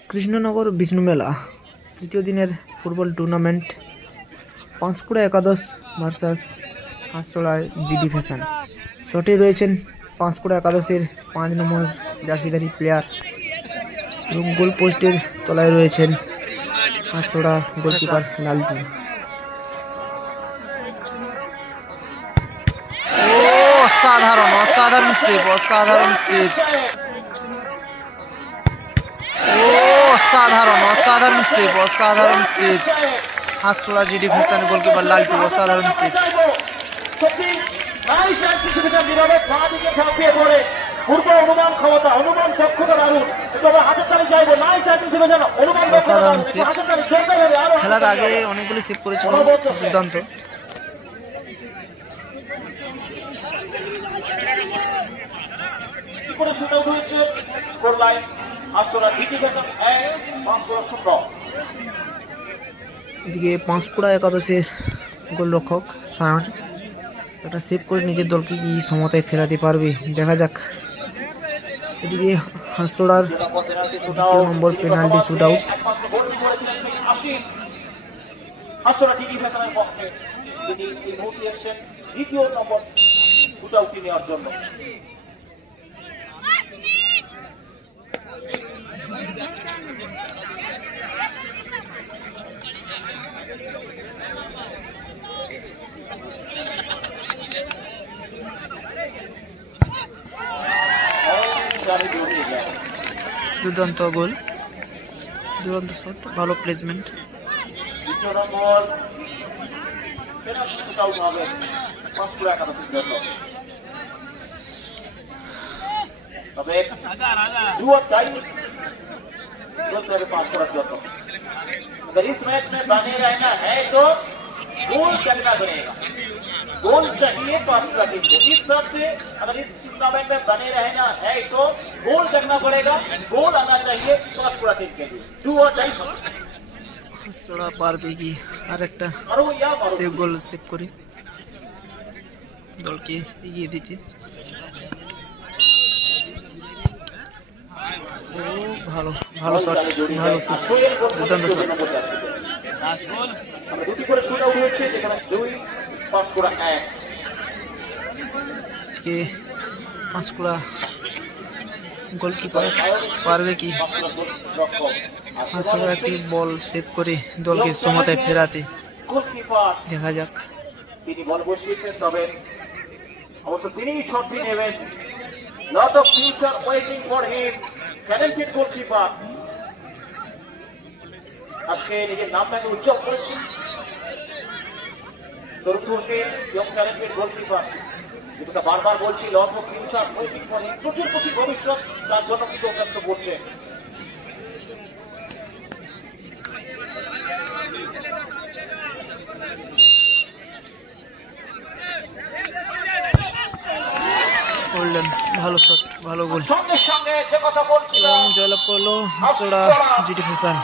কৃষ্ণনগর বিষ্ণু মেলা তৃতীয় দিনের ফুটবল টুর্নামেন্ট পাঁশকুড়া একাদশ ভার্সাস হাঁসতলায় জিডি ফ্যাশন। শটে রয়েছেন পাঁশকুড়া একাদশের 5 নম্বর জার্সিধারী প্লেয়ার এবং গোল পোস্টের তলায় রয়েছেন হাঁসতলা গোলকিপার লালটু। অসাধারণ অসাধারণ সেভ, অসাধারণ সেভ, অসাধারণ অসাধারণ সেভ, অসাধারণ সেভ। হাঁসতলা জিডি ফ্যাশন গোলকিপার লালটু, অসাধারণ সেভ। অসাধারণ সেভ। খেলার আগে অনেকগুলি সেভ করেছিল, দুর্দান্ত। এদিকে পাঁশকুড়া একাদশের গোলরক্ষক সায়ন একটা সেভ করে নিজের দলকে কি সমতায় ফেরাতে পারবে, দেখা যাক। এদিকে হাঁসতলার 2 নম্বর পেনাল্টি শুট আউট। দুর্দান্ত গোল, দুর্দান্ত শট, ভালো প্লেসমেন্ট। अगर इस मैच में बने रहना है तो गोल करना पड़ेगा, गोल चाहिए पाँचकुड़ा टीम को। इस तरफ से अगर इस टूर्नामेंट में बने रहना है तो गोल करना पड़ेगा, गोल आना चाहिए पाँचकुड़ा टीम के लिए। 2 और 2 হাঁসতলা পারবে কি আর একটা সেভ গোল সেভ করে দলকে এগিয়ে দিতে। ভালো ভালো শট, ভালো দুর্দান্ত শট। কে পাঁশকুড়া গোলকিপার পারবে কি হাঁসতলা একটি বল সেভ করে দলকে সমতায় ফেরাতে, দেখা যাক। তিনি বল বসিয়েছেন, তবে অবশ্য তিনিই শটটি নেবেন। Lot of future waiting for him, talented goalkeeper. আজকে নিজের নামটাকে উজ্জ্বল করেছেন তরুণকে, ইয়ং ট্যালেন্টেড গোলকিপার। যেটা বারবার বলছি, lot of future waiting for him, প্রচুর প্রচুর ভবিষ্যৎ তার জন্য কিন্তু অপেক্ষা করছে। ভালো শট, ভালো গোল সঙ্গে সঙ্গে যে কথা বলছিলাম, এবং জয়লাভ করলো হাঁসতলা জিডি ফ্যাশন।